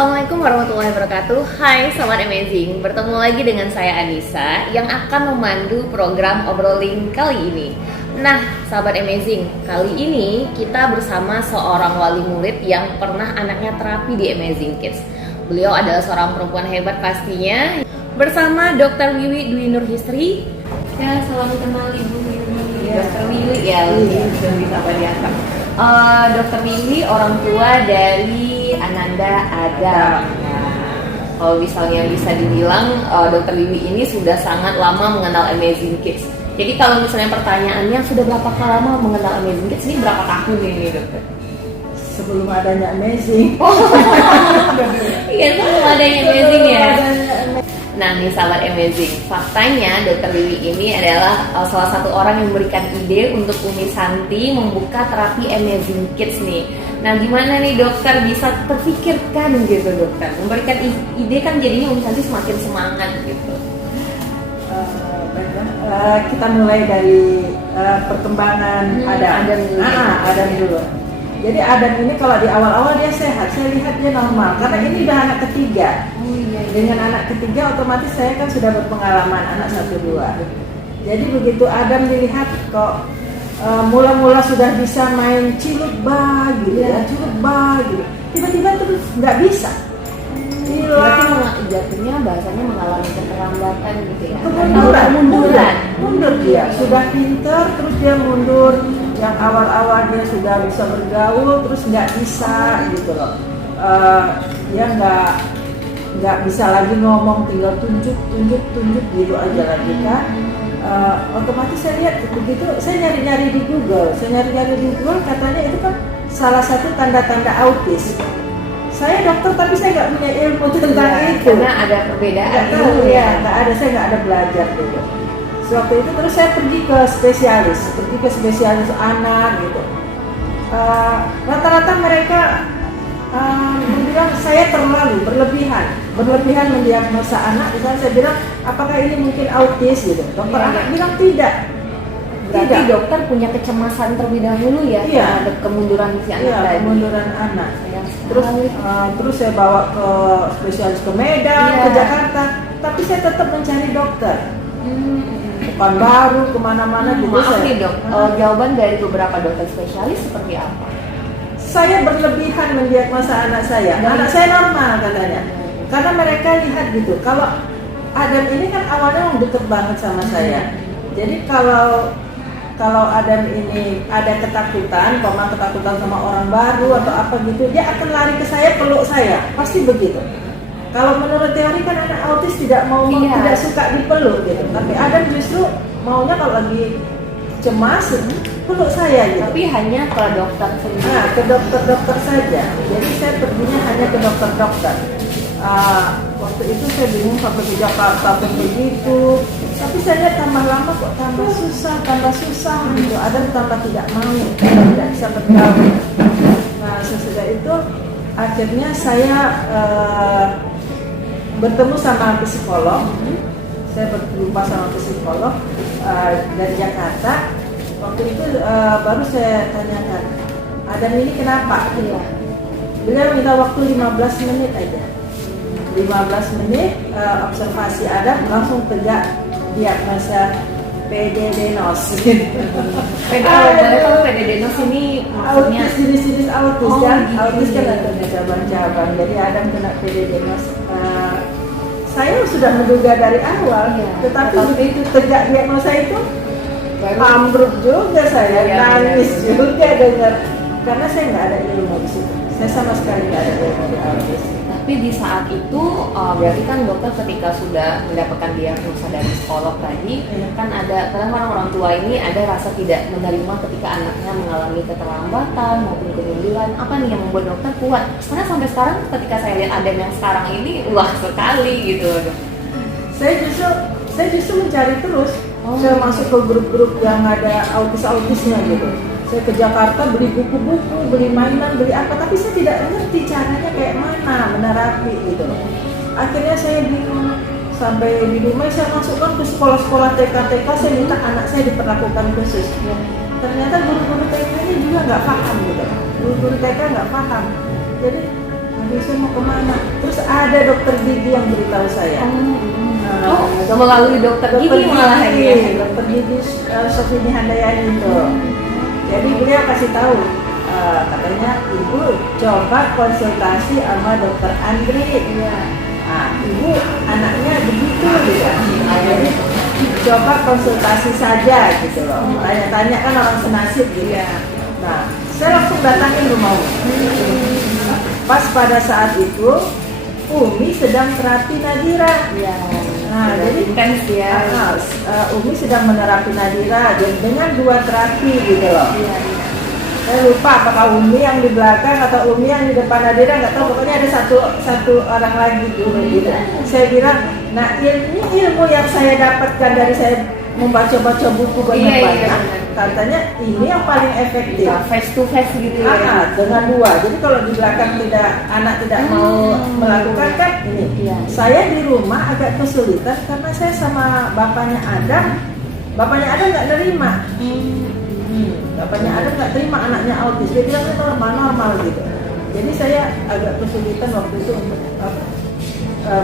Assalamualaikum warahmatullahi wabarakatuh. Hai Sobat Amazing, bertemu lagi dengan saya Anissa yang akan memandu program Obrolin kali ini. Nah Sobat Amazing, kali ini kita bersama seorang wali murid yang pernah anaknya terapi di Amazing Kids. Beliau adalah seorang perempuan hebat pastinya. Bersama Dr. Wiwi Dwi Nur Histri. Ya, salam kenal Ibu Wiwi. Ya. Dr. Wiwi ya, sudah bisa dianggap. Dr. Wiwi orang tua dari Ananda Adam. Nah, kalau misalnya bisa dibilang Dr. Wiwi ini sudah sangat lama mengenal Amazing Kids. Jadi kalau misalnya pertanyaannya sudah berapa lama mengenal Amazing Kids, ini berapa tahun ini dokter? Sebelum adanya Amazing. Iya, sebelum adanya Amazing ya. Nah nih sahabat Amazing, faktanya Dr. Wiwi ini adalah salah satu orang yang memberikan ide untuk Umi Santi membuka terapi Amazing Kids nih. Nah gimana nih dokter bisa terpikirkan gitu dokter, memberikan ide kan jadinya Umi Santi semakin semangat gitu. Kita mulai dari perkembangan Adam dulu. Jadi Adam ini kalau di awal-awal dia sehat, saya lihat dia normal. Karena ini udah anak ketiga. Dengan anak ketiga otomatis saya kan sudah berpengalaman anak 1-2. Jadi begitu Adam dilihat kok mula-mula sudah bisa main cilukba gitu ya, cilukba gitu. Tiba-tiba terus nggak bisa. Berarti jatuhnya bahasanya mengalami keterlambatan gitu ya. Mundur dia. Sudah pinter terus dia mundur. Yang awal-awal dia sudah bisa bergaul terus nggak bisa gitu loh. Dia nggak bisa lagi ngomong, tinggal tunjuk gitu aja lagi kan. Otomatis saya lihat begitu, saya nyari-nyari di Google katanya itu kan salah satu tanda-tanda autis. Saya dokter tapi saya nggak punya ilmu tentang itu. Karena ada perbedaan. Nggak ada, saya nggak ada belajar dulu. Waktu itu terus saya pergi ke spesialis anak gitu. Rata-rata mereka bilang saya terlalu berlebihan mendiagnosa anak. Misalnya saya bilang apakah ini mungkin autis gitu. Dokter anak bilang tidak. Berarti dokter punya kecemasan terlebih dahulu ya terhadap kemunduran si anak tadi. Kemunduran anak. Terus saya bawa ke spesialis ke Medan, ke Jakarta. Tapi saya tetap mencari dokter. Bukan baru kemana-mana gitu. Maaf nih dok, jawaban dari beberapa dokter spesialis seperti apa? Saya berlebihan mendiagnosa anak saya. Anak saya normal katanya. Karena mereka lihat gitu. Kalau Adam ini kan awalnya deket banget sama saya. Jadi kalau Adam ini ada ketakutan sama orang baru atau apa gitu, dia akan lari ke saya, peluk saya. Pasti begitu. Kalau menurut teori kan anak autis tidak suka dipeluk gitu. Tapi Adam justru maunya kalau lagi cemas peluk saya gitu. Tapi hanya ke dokter sendiri. Ke dokter saja. Jadi saya perginya hanya ke dokter. Waktu itu saya bingung sampai ke Jakarta pun begitu. Tapi saya lihat tambah lama kok tambah susah gitu. Adam tambah tidak mau, tidak bisa bergaul. Nah sesudah itu akhirnya saya bertemu sama psikolog. Saya berjumpa sama psikolog dari Jakarta. Waktu itu baru saya tanyakan, Adam ini kenapa? Beliau minta waktu 15 menit aja. 15 menit observasi Adam, langsung tegak diagnosa PD-DENOS. PD-DENOS ini maksudnya autis, jenis-jenis autis kan? Autis kan ada cabang-cabang. Jadi Adam kena PD-DENOS. Saya sudah menduga dari awal, tetapi begitu tegak diagnosa itu ambruk juga saya, nangis juga dengar. Karena saya nggak ada ilmu di situ. Saya sama sekali nggak ada ilmu di autis. Tapi di saat itu berarti kan dokter ketika sudah mendapatkan diagnosa dari psikolog tadi kan ada kadang orang tua ini ada rasa tidak menerima ketika anaknya mengalami keterlambatan maupun kemunduran. Apa nih yang membuat dokter kuat? Karena sampai sekarang ketika saya lihat Adam yang sekarang ini wah sekali gitu. Saya justru mencari terus. Saya masuk ke grup-grup yang ada autisnya gitu. Saya ke Jakarta beli buku-buku, beli mainan, beli apa, tapi saya tidak ngerti caranya kayak mana menerapi gitu. Akhirnya saya bingung, sampai di rumah saya masukkan ke sekolah-sekolah TK, saya minta anak saya diperlakukan khusus. Ternyata guru-guru TK-nya juga nggak paham gitu. Guru-guru TK nggak paham. Jadi Ibu saya mau kemana? Terus ada dokter gigi yang beritahu saya. Melalui dokter gigi malah ya. Dokter gigi Sofini Handayani itu. Jadi beliau kasih tahu, katanya ibu coba konsultasi sama dokter Andri. Ibu anaknya begitu gitu. Jadi coba konsultasi saja gitu loh. Tanya-tanya kan orang senasib gitu. Nah, saya langsung datangin rumah Umi. Pas pada saat itu Umi sedang terapi Nadira. Nah, jadi intens ya. Umi sedang menerapi Nadira dengan 2 terapi gitu loh. Saya lupa apakah Umi yang di belakang atau Umi yang di depan Nadira, nggak tahu, pokoknya ada satu orang lagi dulu gitu. Saya bilang, nah ini ilmu yang saya dapatkan dari saya membaca-baca buku banyak-banyak, katanya ini yang paling efektif. Face to face gitu ya. Dengan 2. Jadi kalau di belakang anak tidak mau melakukan kan ini. Saya di rumah agak kesulitan karena saya sama bapaknya Adam nggak nerima. Bapaknya Adam nggak terima anaknya autis. Dia bilang normal gitu. Jadi saya agak kesulitan waktu itu untuk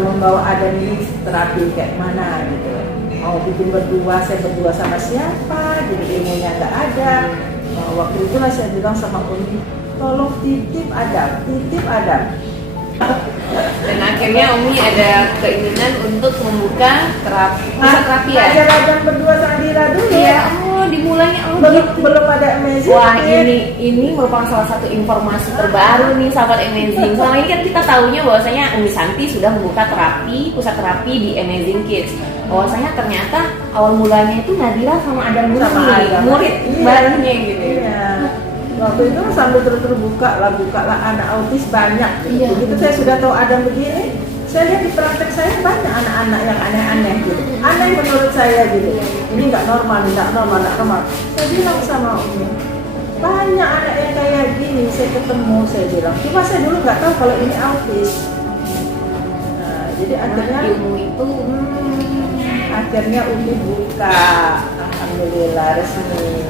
membawa Adam ini terapi kayak mana gitu. Mau bikin berdua, saya berdua sama siapa, jadi ilmunya nggak ada. Waktu itulah saya bilang sama Umi, tolong titip Adam. Dan akhirnya Umi ada keinginan untuk membuka terapi ya. Ajar Adam berdua sama Dira dulu. Iya, dimulainya belum ada Amazing. Wah, ini merupakan salah satu informasi terbaru nih sahabat Amazing. Selama ini kan kita tahunya bahwasanya Umi Santi sudah membuka pusat terapi di Amazing Kids. Bahwasanya ternyata awal mulanya itu Nadira sama Adam murid barunya gitu. Iya. Waktu itu sambil terus buka lah anak autis banyak. Begitu saya sudah tahu Adam begini, saya lihat di praktek saya banyak anak-anak yang aneh-aneh gitu. Aneh menurut saya gitu. Ini nggak normal. Saya bilang sama Umi, banyak anak yang kayak gini saya ketemu, saya bilang. Cuma saya dulu nggak tahu kalau ini autis. Nah, jadi akhirnya ilmu itu akhirnya Umi buka. Alhamdulillah resmi.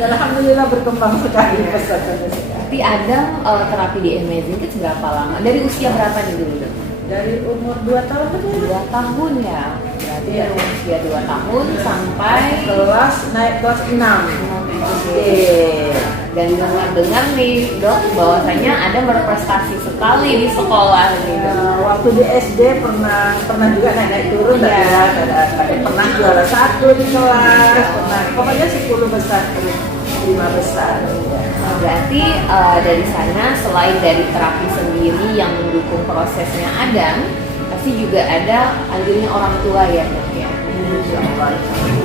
Alhamdulillah berkembang sekali pesantren sekarang. Tapi Adam terapi di Amazing Kids berapa lama? Dari usia berapa nih dulu? Dari umur 2 tahun aja. 2 tahun ya. Berarti dari usia 2 tahun sampai naik kelas 6 SD. Dan dengar nih dok, bahwasanya ada berprestasi sekali di sekolah gitu. Waktu di SD pernah juga naik turun pernah juara 1 di kelas, pokoknya 10 besar, 5 besar. Berarti dari sana selain dari terapi sendiri yang mendukung prosesnya Adam, pasti juga ada andilnya orang tua ya dok ya.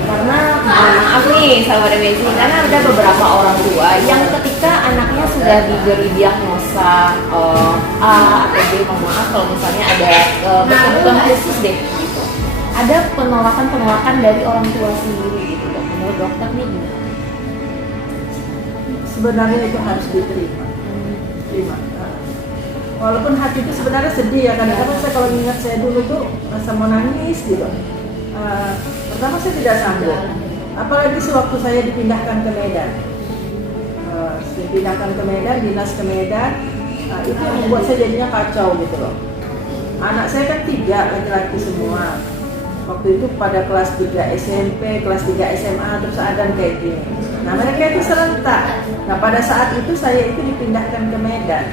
Karena maaf nih sahabat Amazing, karena ada beberapa orang tua yang ketika anaknya sudah diberi diagnosa A atau B, maaf kalau misalnya ada kebutuhan khusus deh, gitu. Ada penolakan dari orang tua sendiri gitu dok. Menurut dokter nih gimana? Sebenarnya itu harus diterima. Walaupun hati itu sebenarnya sedih ya, kadang-kadang saya kalau ingat saya dulu tuh rasa mau nangis gitu. Pertama saya tidak sanggup, apalagi sewaktu saya dipindahkan ke Medan. Dinas ke Medan, itu yang membuat saya jadinya kacau gitu loh. Anak saya kan 3 laki-laki semua. Waktu itu pada kelas 3 SMP, kelas 3 SMA, terus ada kayak gini. Nah mereka itu serentak. Nah pada saat itu saya itu dipindahkan ke Medan.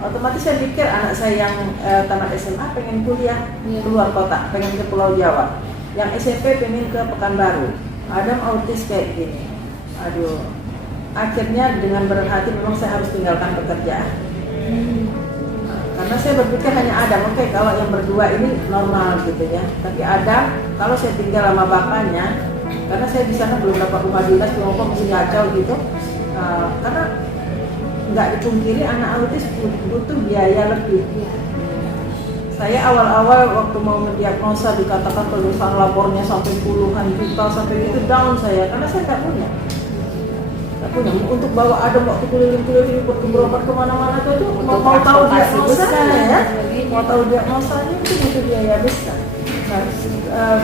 Otomatis saya pikir anak saya yang tamat SMA pengen kuliah keluar kota, pengen ke Pulau Jawa. Yang SMP pengen ke Pekanbaru. Adam autis kayak gini. Aduh. Akhirnya dengan berat hati memang saya harus tinggalkan pekerjaan. Karena saya berpikir hanya Adam, oke, kalau yang berdua ini normal gitu ya. Tapi Adam, kalau saya tinggal sama bapaknya, karena saya di sana belum dapat rumah dinas, belum mesti ngacau gitu. Karena nggak dipungkiri anak autis butuh biaya lebih. Saya awal-awal waktu mau mendiagnosa dikatakan kelulusan labornya sampai puluhan juta, sampai itu down saya karena saya nggak punya. Untuk bawa Adam waktu keliling-keliling berobat kemana-mana itu mau tahu diagnosanya ya, mau tahu diagnosanya itu butuh biaya besar. Nah,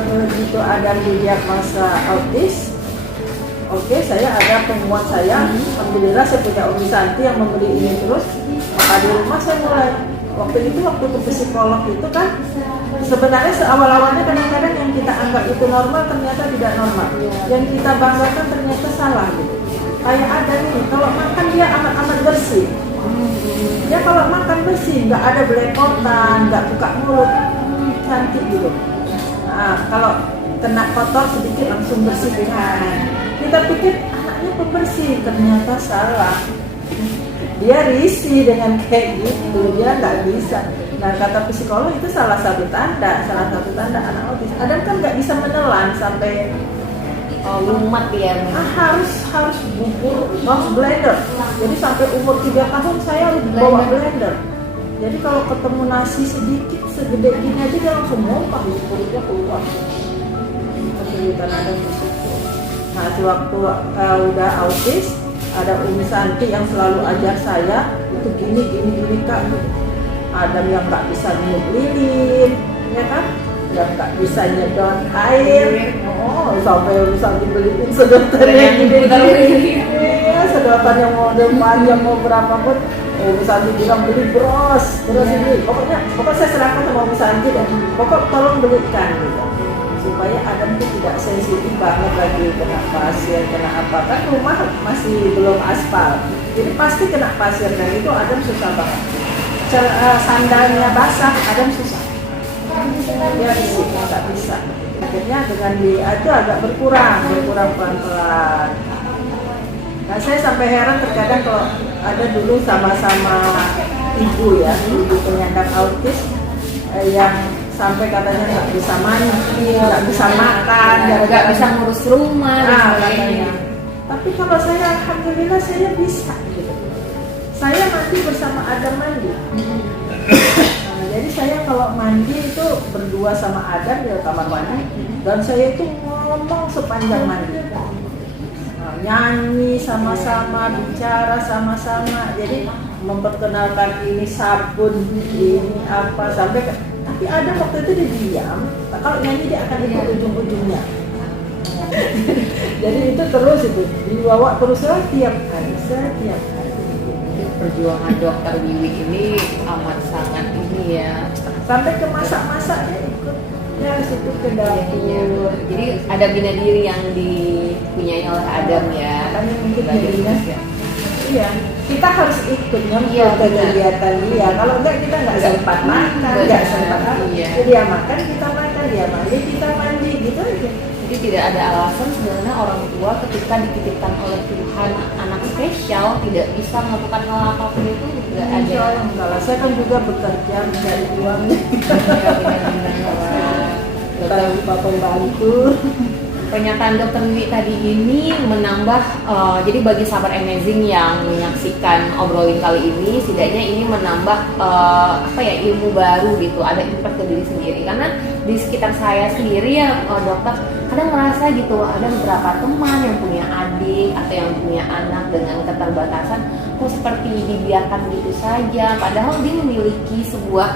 begitu Adam didiagnosa autis, Oke, saya ada penguat saya. Alhamdulillah saya punya Umi Santi yang memberi ini terus. Maka di rumah saya mulai waktu ke psikolog itu kan sebenarnya seawal-awalnya kadang-kadang yang kita anggap itu normal ternyata tidak normal. Yang kita banggakan ternyata salah gitu. Kayak ada nih, kalau makan dia amat-amat bersih. Dia kalau makan bersih, nggak ada belepotan, nggak buka mulut, cantik gitu. Nah, kalau kena kotor sedikit langsung bersihkan. Kita pikir anaknya pembersih, ternyata salah. Dia risih dengan kayak gitu, dia nggak bisa. Nah, kata psikolog itu salah satu tanda anak autis. Adam kan nggak bisa menelan sampai lumat ya. Harus bubur, harus blender. Jadi sampai umur 3 tahun saya harus bawa blender. Jadi kalau ketemu nasi sedikit segede gini aja dia langsung muntah, perutnya keluar. Kesulitan ada di situ. Nah, waktu udah autis, ada Umi Santi yang selalu ajar saya itu gini Kak. Adam yang nggak bisa minum lilin, ya kan? Yang nggak bisa nyedot air. Sampai Umi Santi beliin sedotan yang gede-gede. Iya, sedotan yang model panjang mau berapa pun. Umi Santi bilang beli bros ini. Pokoknya saya serahkan sama Umi Santi dan pokok tolong belikan gitu. Supaya Adam itu tidak sensitif banget lagi kena pasir, kena apa. Kan rumah masih belum aspal, jadi pasti kena pasir dan itu Adam susah banget. Sandalnya basah, Adam susah. Dia risih, nggak bisa. Akhirnya dengan itu agak berkurang pelan-pelan. Nah, saya sampai heran terkadang kalau ada dulu sama-sama ibu penyandang autis yang sampai katanya nggak bisa mandi, nggak bisa makan, nggak bisa ngurus rumah. Katanya. Tapi kalau saya alhamdulillah saya bisa. Gitu. Saya mandi bersama Adam mandi. Nah, jadi saya kalau mandi itu berdua sama Adam di kamar mandi dan saya itu ngomong sepanjang mandi. Nyanyi sama-sama, bicara sama-sama, jadi memperkenalkan ini sabun, ini apa sampai tapi ada waktu itu dia diam, kalau nyanyi dia akan ikut ujung-ujungnya. Jadi itu terus itu dibawa terus setiap hari. Perjuangan dokter Wiwi ini amat sangat ini ya. Sampai ke masak-masak dia ikut. Ya, situ ke dapur. Jadi ada bina diri yang dipunyai oleh Adam ya. Kami mungkin jadinya. Iya, kita harus ikut nyempil ke kegiatan dia. Kalau enggak kita nggak sempat makan, nggak sempat apa. Jadi dia makan, kita makan, dia mandi, kita mandi, gitu aja. Jadi tidak ada alasan sebenarnya orang tua ketika dititipkan oleh Tuhan anak spesial tidak bisa melakukan hal apapun itu tidak ada. Kalau saya kan juga bekerja mencari uang. Kita lupa pembantu. Pernyataan dokter Wiwi tadi ini menambah, jadi bagi sahabat amazing yang menyaksikan obrolan kali ini, setidaknya ini menambah ilmu baru gitu, ada impact ke diri sendiri. Karena di sekitar saya sendiri ya dokter kadang merasa gitu, ada beberapa teman yang punya adik atau yang punya anak dengan keterbatasan, kok seperti dibiarkan gitu saja, padahal dia memiliki sebuah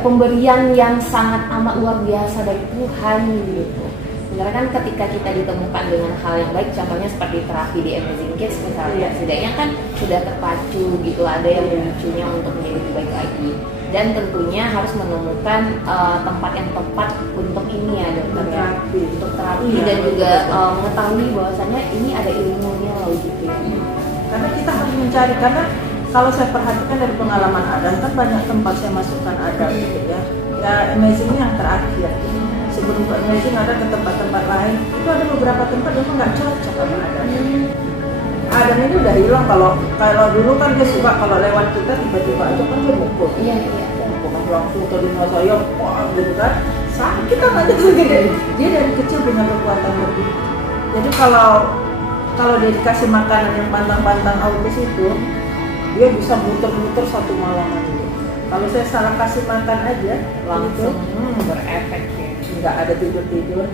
pemberian yang sangat amat luar biasa dari Tuhan gitu. Sebenarnya kan ketika kita ditemukan dengan hal yang baik, contohnya seperti terapi di Amazing Kids misalnya, setidaknya kan sudah terpacu gitu, ada yang memicunya untuk menjadi lebih baik lagi. Dan tentunya harus menemukan tempat yang tepat untuk ini ya dokter ya, untuk terapi dan juga mengetahui bahwasannya ini ada ilmunya loh gitu ya. Karena kita harus mencari, karena kalau saya perhatikan dari pengalaman Adam kan banyak tempat saya masukkan Adam gitu ya. Ya Amazing yang terakhir. Sebelum Amazing ada ke tempat-tempat lain, itu ada beberapa tempat yang nggak cocok sama Adam. Adam ini udah hilang. Kalau dulu kan dia suka kalau lewat kita tiba-tiba aja kan dia mukul. Iya. Bukan langsung ke dunia saya, wah gitu kan. Sakit aja segede. Dia dari kecil punya kekuatan lebih. Jadi kalau dia dikasih makanan yang pantang-pantang autis itu, dia bisa muter-muter satu malam aja. Kalau saya salah kasih makan aja, langsung berefek ya. Nggak ada tidur-tidur.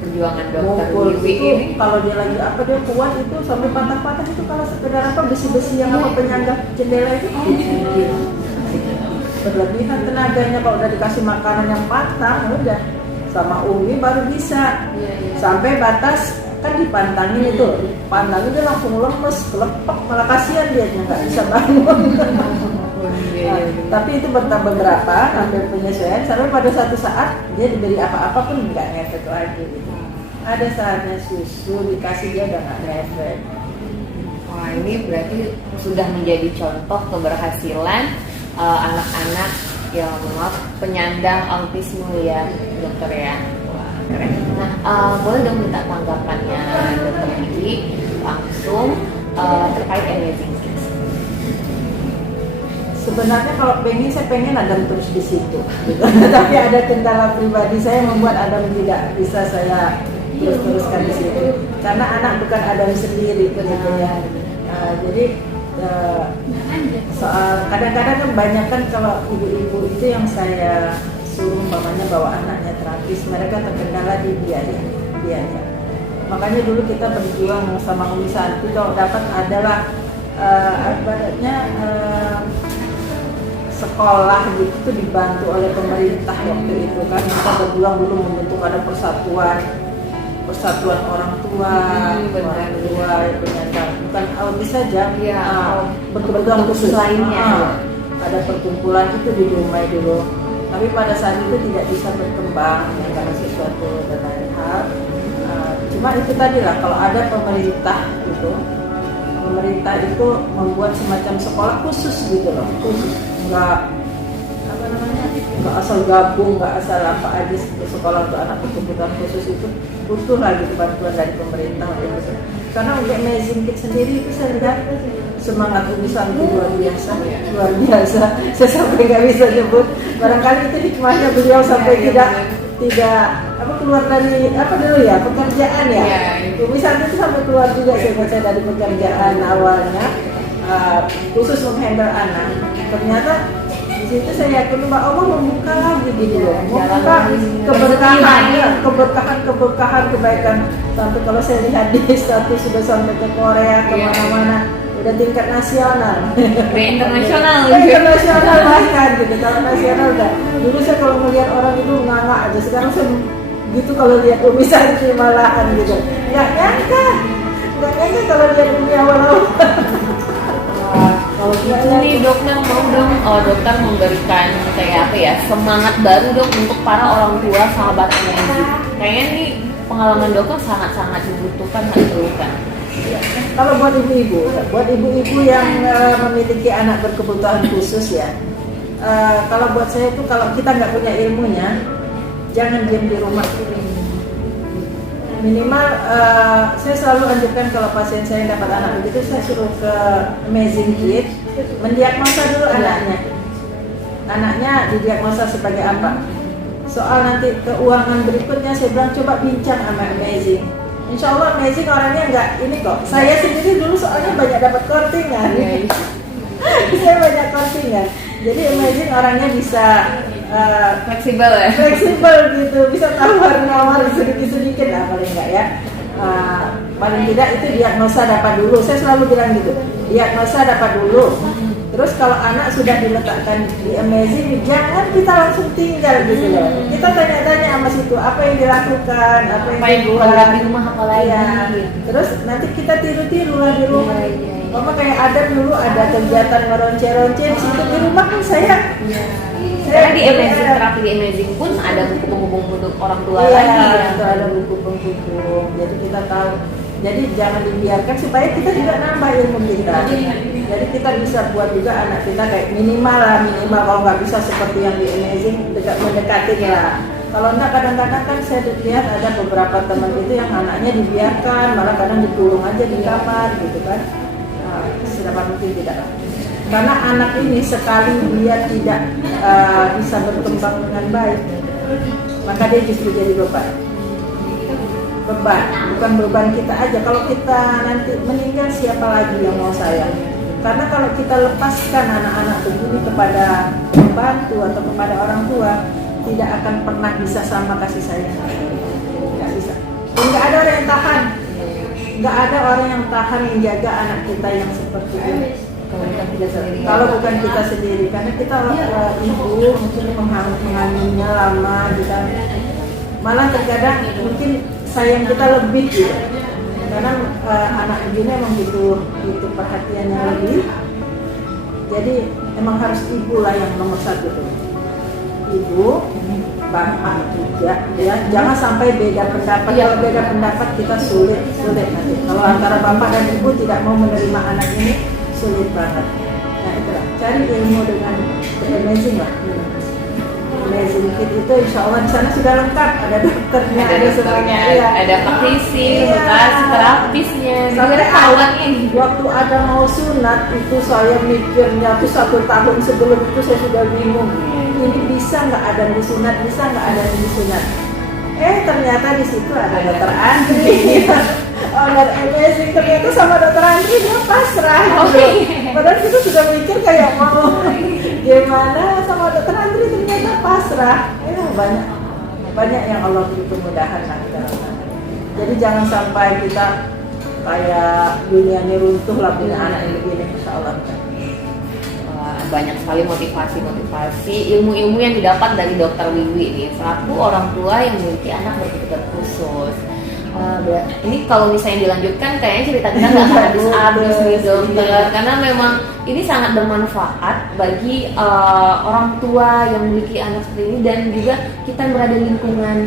Perjuangan dokter Wiwi ini kalau dia lagi apa dia kuat itu sampai patah-patah itu kalau sekedar apa besi-besi yang apa penyangga jendela itu berlebihan tenaganya. Kalau udah dikasih makanan yang patah udah sama Umi baru bisa sampai batas kan dipantangin itu, pantangin dia langsung lemes, kelepek, malah kasihan dia nggak bisa bangun. Tapi itu beberapa hampir penyesuaian sampai pada satu saat dia diberi apa-apa pun nggak ngefek lagi gitu. Ada saatnya susu dikasih dia udah nggak ngefek. Wah, ini berarti sudah menjadi contoh keberhasilan anak-anak yang penyandang autisme ya dokter ya. Wah, keren. Nah, boleh dong minta tanggapannya dokter Gigi langsung terkait Amazing Kids. Sebenarnya kalau saya pengen Adam terus di situ, gitu. Tapi ada kendala pribadi saya membuat Adam tidak bisa saya teruskan di situ. Karena anak bukan Adam sendiri, gitu ya. Jadi soal kadang-kadang kan banyak kan kalau ibu-ibu itu yang saya suruh umpamanya bawa anaknya terapis, mereka terkendala di biaya. Makanya dulu kita berjuang sama Umi Santi kalau dapat adalah sekolah gitu tuh dibantu oleh pemerintah waktu itu kan, kita berjuang dulu membentuk ada persatuan orang tua, orang tua penyandang bukan autis saja, berkebutuhan khusus lainnya. Ada perkumpulan itu di Dumai dulu, tapi pada saat itu tidak bisa berkembang ya, karena sesuatu dan lain hal. Cuma itu tadi lah, kalau ada pemerintah itu membuat semacam sekolah khusus gitu loh, khusus nggak asal gabung, nggak asal apa aja sekolah untuk anak berkebutuhan khusus itu butuh lagi bantuan dari pemerintah. Karena untuk Amazing Kids sendiri itu saya lihat semangat Umi Santi luar biasa. Saya sampai nggak bisa nyebut. Barangkali itu hikmahnya beliau sampai tidak keluar dari pekerjaan ya. Umi Santi itu sampai keluar juga saya baca dari pekerjaan awalnya khusus menghandle anak. Ternyata di situ saya yakin Mbak Allah membuka lagi gitu, membuka keberkahan kebaikan. Sampai kalau saya lihat di status sudah sampai ke Korea kemana-mana, udah tingkat nasional, internasional bahkan gitu. Kalau nasional udah. Dulu saya kalau melihat orang itu nganga aja, sekarang saya gitu kalau lihat Umi Santi malahan gitu. Nggak nyangka kalau lihat Umi awal-awal. Kalau gitu nih dokter mau dong dokter memberikan kayak apa ya, semangat baru dong untuk para orang tua sahabat Amazing. Kayaknya nih pengalaman dokter sangat-sangat dibutuhkan. Kalau buat ibu-ibu yang memiliki anak berkebutuhan khusus ya, kalau buat saya itu kalau kita nggak punya ilmunya, jangan diam di rumah. Minimal saya selalu anjurkan kalau pasien saya yang dapat anak begitu, saya suruh ke Amazing Kids mendiagnosa dulu anaknya didiagnosa sebagai apa. Soal nanti keuangan berikutnya saya bilang coba bincang sama Amazing. Insya Allah Amazing orangnya nggak ini kok. Saya sendiri dulu soalnya banyak dapat kortingan. Saya banyak kortingan. Jadi Amazing orangnya bisa fleksibel gitu, bisa tawar-nawar sedikit-sedikit lah paling enggak ya. Paling tidak itu diagnosa dapat dulu. Saya selalu bilang gitu, diagnosa dapat dulu. Terus kalau anak sudah diletakkan di Amazing, jangan kita langsung tinggal gitu loh. Kita tanya-tanya sama situ apa yang dilakukan, apa yang dibuat di rumah apa lagi. Ya. Terus nanti kita tiru-tiru lah di rumah. Mama kayak ada dulu ada kegiatan meronce-ronce di situ di rumah kan saya. Karena di Amazing terapi di Amazing pun ada buku penghubung untuk orang tua lagi. Iya, ada buku penghubung. Jadi kita tahu. Jadi jangan dibiarkan supaya kita juga nambah ilmu kita. Jadi kita bisa buat juga anak kita kayak minimal kalau nggak bisa seperti yang di Amazing mendekati lah. Kalau enggak kadang-kadang kan saya lihat ada beberapa teman itu yang anaknya dibiarkan, malah kadang dikurung aja di kamar gitu kan. Sedapat mungkin tidak. Karena anak ini sekali dia tidak bisa berkembang dengan baik, maka dia justru jadi beban, bukan beban kita aja. Kalau kita nanti meninggal, siapa lagi yang mau sayang? Karena kalau kita lepaskan anak-anak begini kepada pembantu atau kepada orang tua, tidak akan pernah bisa sama kasih sayang. Nggak bisa. Nggak ada orang yang tahan. Nggak ada orang yang tahan menjaga anak kita yang seperti ini. Kalau bukan kita sendiri, karena kita ibu mungkin mengandungnya lama, kita malah terkadang mungkin sayang kita lebih gitu. karena anak begini emang butuh perhatian yang lebih. Jadi emang harus ibu lah yang nomor satu tuh. Ibu, bapak juga, ya. Jangan sampai beda pendapat. Kalau beda pendapat kita sulit nanti. Kalau antara bapak dan ibu tidak mau menerima anak ini, sulit banget. Nah itulah, cari ilmu dengan amazing lah. Amazing Kid itu insya Allah di sana sudah lengkap, ada dokternya, ada semuanya, ada praktisi, terapisnya, sampai kawannya. Waktu ada mau sunat itu saya mikirnya tuh 1 tahun sebelum itu saya sudah bingung. Ini bisa nggak ada disunat, bisa nggak ada disunat. Ternyata di situ ada dokter Andri. Owner amazing, ternyata sama dokter Andri dia pasrah. Padahal kita sudah mikir kayak mau gimana, sama dokter Andri ternyata pasrah. Banyak yang Allah beri kemudahan lah kita. Jadi jangan sampai kita kayak dunia ini runtuh lah punya anak yang begini, insya Allah. Banyak sekali motivasi, ilmu-ilmu yang didapat dari Dokter Wiwi nih, selaku orang tua yang memiliki anak berkebutuhan khusus. Ini kalau misalnya dilanjutkan kayaknya cerita kita nggak habis-habis nih dokter, karena memang ini sangat bermanfaat bagi orang tua yang memiliki anak seperti ini dan juga kita yang berada di lingkungan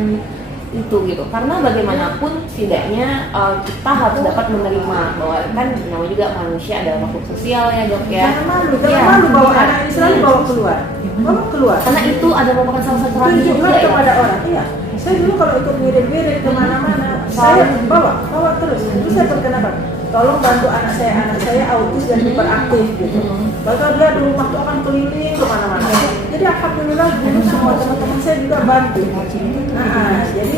itu gitu, karena bagaimanapun setidaknya kita harus dapat menerima bahwa kan namanya juga manusia adalah makhluk sosial ya dok ya. Jangan malu bawa anak ini, selalu bawa keluar. Karena itu ada merupakan salah satu tunjukkan kepada orang. Iya, saya dulu kalau ikut wirid kemana-mana, saya bawa terus. Itu saya perkenalkan. Tolong bantu anak saya autis dan hiperaktif gitu. Bahkan dia di rumah tuh akan keliling kemana-mana. Jadi alhamdulillah dulu semua teman-teman saya juga bantu. Nah, jadi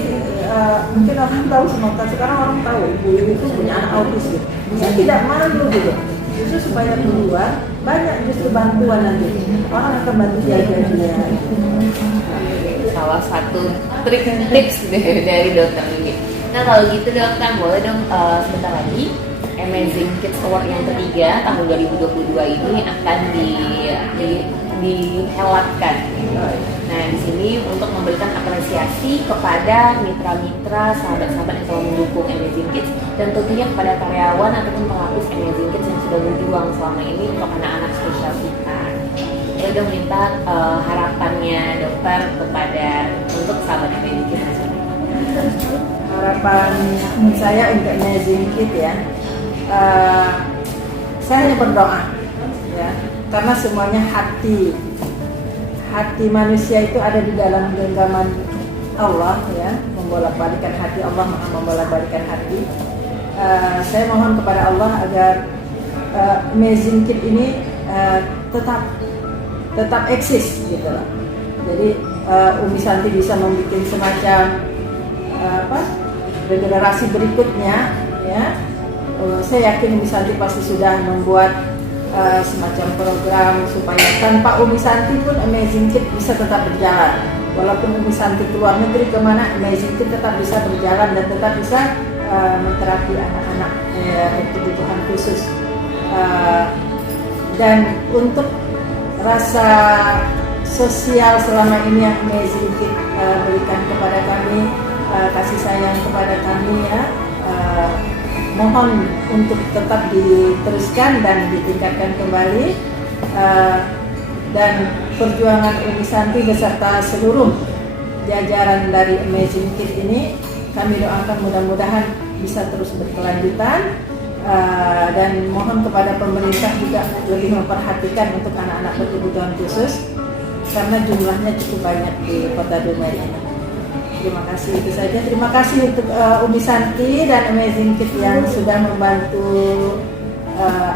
mungkin orang tahu semua. Sekarang orang tahu ibu itu punya anak autis gitu. Saya tidak malu gitu. Justru supaya keluar banyak justru bantuan nanti. Orang akan bantu dia. Salah satu tips dari dokter ini. Nah kalau gitu dokter boleh dong sebentar lagi Amazing Kids Award yang ketiga tahun 2022 ini akan dihelatkan. Nah di sini untuk memberikan apresiasi kepada mitra-mitra, sahabat-sahabat yang telah mendukung Amazing Kids dan tentunya kepada karyawan ataupun pelapis Amazing Kids yang sudah berjuang selama ini untuk anak-anak spesial kita. Saya udah minta harapannya dokter kepada untuk sahabat Amazing Kids. Harapan saya untuk Amazing Kids ya. Saya hanya berdoa ya, karena semuanya hati manusia itu ada di dalam genggaman Allah ya, membolak-balikan hati Allah, Maha membolak-balikan hati. Saya mohon kepada Allah agar Amazing Kids ini tetap eksis gitu loh. Jadi Umi Santi bisa membuat semacam regenerasi berikutnya ya. Saya yakin Umi Santi pasti sudah membuat semacam program supaya tanpa Umi Santi pun Amazing Kids bisa tetap berjalan. Walaupun Umi Santi keluar negeri kemana, Amazing Kids tetap bisa berjalan dan tetap bisa menterapi anak-anak berkebutuhan khusus. Dan untuk rasa sosial selama ini yang Amazing Kids berikan kepada kami, kasih sayang kepada kami ya. Mohon untuk tetap diteruskan dan ditingkatkan kembali, dan perjuangan Umi Santi beserta seluruh jajaran dari Amazing Kids ini kami doakan mudah-mudahan bisa terus berkelanjutan, dan mohon kepada pemerintah juga lebih memperhatikan untuk anak-anak berkebutuhan khusus karena jumlahnya cukup banyak di Kota Dumai ini. Terima kasih, itu saja. Terima kasih untuk Umi Santi dan Amazing Kids yang sudah membantu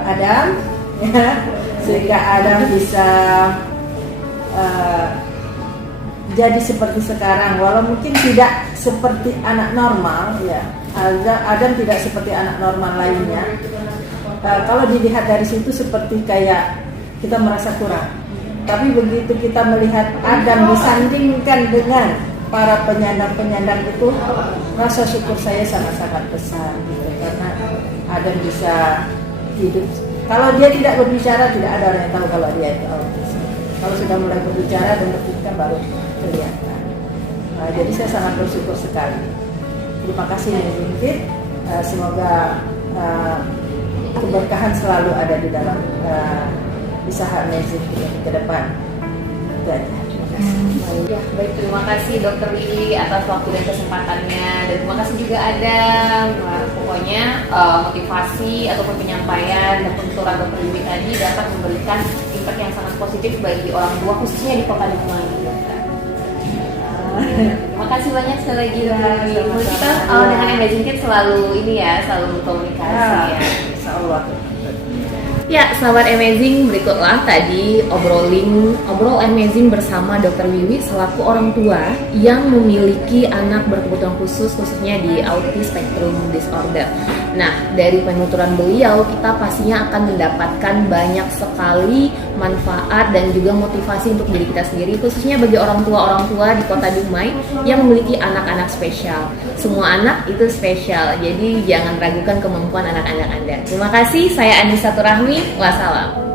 Adam ya, sehingga Adam bisa jadi seperti sekarang. Walau mungkin tidak seperti anak normal ya, Adam tidak seperti anak normal lainnya. Kalau dilihat dari situ seperti kayak kita merasa kurang. Tapi begitu kita melihat Adam disandingkan dengan para penyandang-penyandang itu, rasa syukur saya sangat-sangat besar gitu, karena Adam bisa hidup. Kalau dia tidak berbicara, tidak ada orang yang tahu kalau dia itu autis. Kalau sudah mulai berbicara dan berpikir baru kelihatan. Jadi saya sangat bersyukur sekali. Terima kasih Amazing Kids. Semoga keberkahan selalu ada di dalam usaha Amazing ini ke depan. Itu aja. Ya, baik, terima kasih Dokter Lili atas waktu dan kesempatannya, dan terima kasih juga Adam. Nah, pokoknya motivasi ataupun penyampaian dan penuturan Dokter Lili tadi dapat memberikan impact yang sangat positif bagi orang tua, khususnya di Kota Dumai. Terima kasih banyak sekali lagi Dokter Lili. Kita dengan Amazing Kids selalu ini ya, selalu berkomunikasi ya. Insyaallah. Ya, sahabat Amazing, berikutlah tadi obrol Amazing bersama Dr. Wiwi selaku orang tua yang memiliki anak berkebutuhan khusus, khususnya di autis spectrum disorder. Nah, dari penuturan beliau kita pastinya akan mendapatkan banyak sekali manfaat dan juga motivasi untuk diri kita sendiri, khususnya bagi orang tua di Kota Dumai yang memiliki anak-anak spesial. Semua anak itu spesial, jadi jangan ragukan kemampuan anak-anak Anda. Terima kasih, saya Anissa Turahmi. Wassalam.